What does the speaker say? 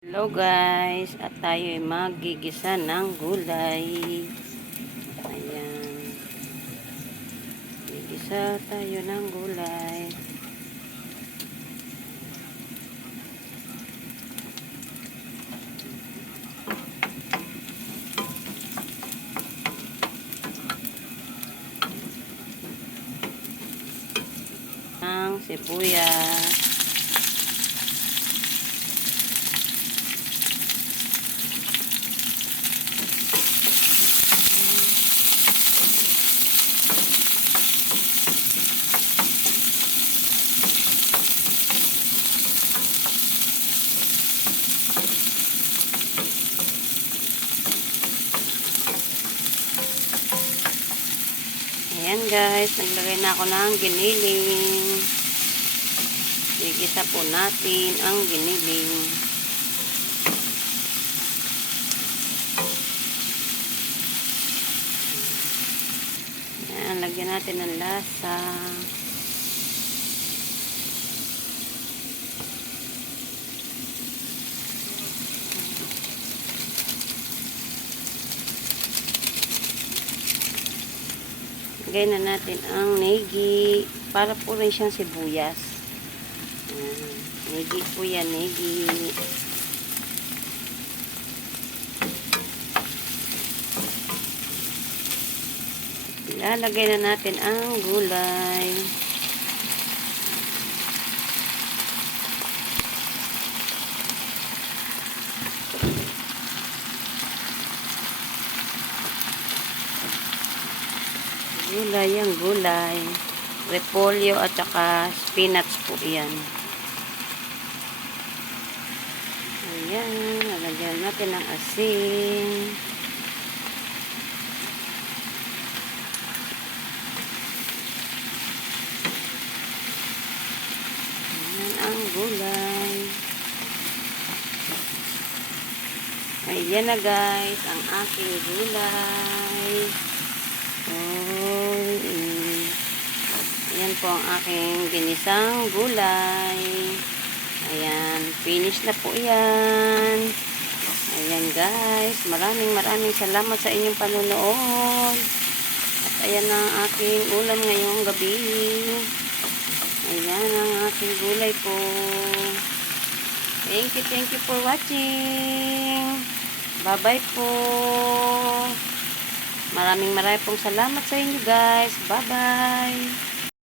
Hello guys, at tayo ay magigisa ng gulay. Ayan. Gigisa tayo ng gulay. Ang sibuyas. Ayan guys, naglagay na ako ng giniling. Igisa po natin ang giniling. Ayan, lagyan natin ng lasa. Lagay na natin ang negi. Para po rin siyang sibuyas. Ayan. Negi po yan, negi. Ilalagay na natin ang gulay. Gulay ang gulay. Repolyo at saka spinach po yan. Ayan, lalagyan natin ng asin. Ayan ang gulay. Ayan na guys, ang aking gulay. Oh. Ayan po ang aking ginisang gulay. Ayan, finish na po yan. Ayan guys, maraming maraming salamat sa inyong panonood. At ayan ang aking ulam ngayong gabi. Ayan ang aking gulay po. Thank you, thank you for watching. Bye-bye po. Maraming maraming pong salamat sa inyo guys. Bye-bye.